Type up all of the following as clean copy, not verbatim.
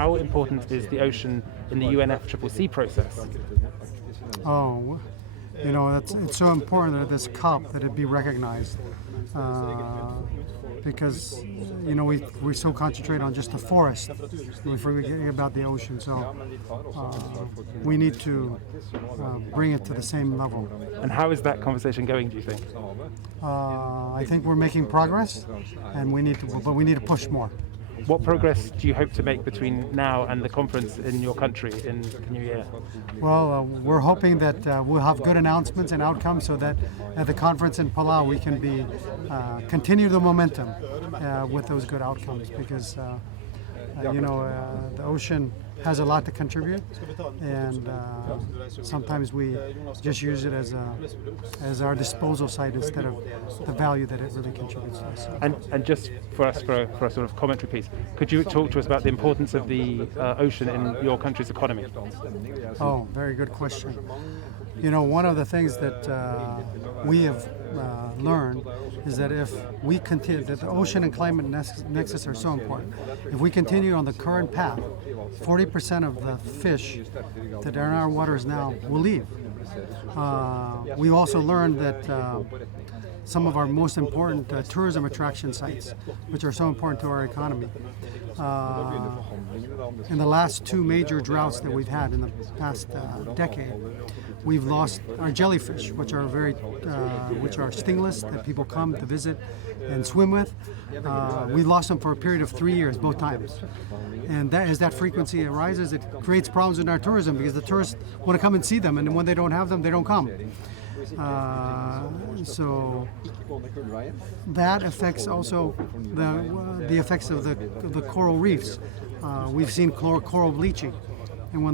how important is the ocean in the UNFCCC process? Oh, it's so important that this COP that it be recognized, because we so concentrate on just the forest, we forget about the ocean. So we need to bring it to the same level. And how is that conversation going, do you think? I think we're making progress, and we need to push more. What progress do you hope to make between now and the conference in your country in the new year? Well, we're hoping that we'll have good announcements and outcomes so that at the conference in Palau we can continue the momentum with those good outcomes, because the ocean has a lot to contribute, and sometimes we just use it as our disposal site instead of the value that it really contributes to us. And just for us, for a sort of commentary piece, could you talk to us about the importance of the ocean in your country's economy? Oh, very good question. One of the things that we have learned is that if we continue, that the ocean and climate nexus are so important. If we continue on the current path, 40% of the fish that are in our waters now will leave. We've also learned that some of our most important tourism attraction sites, which are so important to our economy, in the last two major droughts that we've had in the past decade, we've lost our jellyfish, which are stingless, that people come to visit and swim with. We lost them for a period of 3 years, both times. And as that frequency arises, it creates problems in our tourism, because the tourists want to come and see them, and when they don't have them, they don't come. So that affects also the effects of the coral reefs. We've seen coral bleaching, and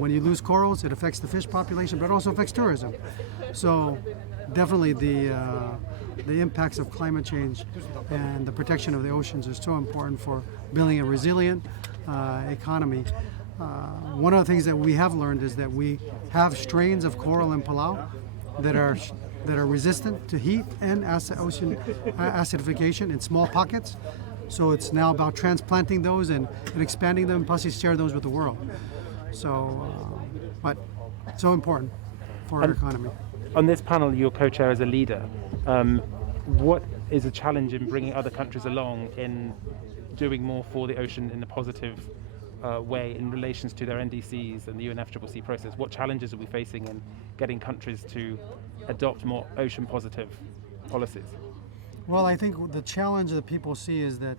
when you lose corals, it affects the fish population, but it also affects tourism. So definitely the impacts of climate change and the protection of the oceans is so important for building a resilient economy. One of the things that we have learned is that we have strains of coral in Palau that are resistant to heat and ocean acidification in small pockets. So it's now about transplanting those and expanding them, plus you share those with the world. So, but so important for our economy. On this panel, your co-chair as a leader. What is a challenge in bringing other countries along in doing more for the ocean in a positive way in relations to their NDCs and the UNFCCC process? What challenges are we facing in getting countries to adopt more ocean positive policies? Well, I think the challenge that people see is that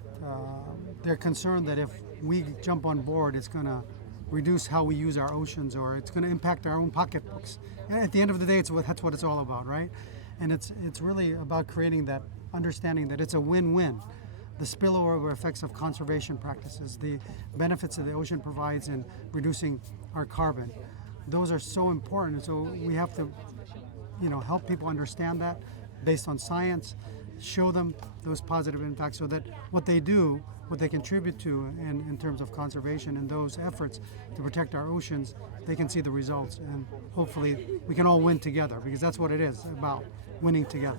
they're concerned that if we jump on board, it's going to reduce how we use our oceans, or it's going to impact our own pocketbooks. And at the end of the day, that's what it's all about, right? And it's really about creating that understanding that it's a win-win. The spillover effects of conservation practices, the benefits that the ocean provides in reducing our carbon, those are so important. So we have to, help people understand that based on science, show them those positive impacts, so that what they do, what they contribute to in terms of conservation and those efforts to protect our oceans, they can see the results, and hopefully we can all win together, because that's what it is about, winning together.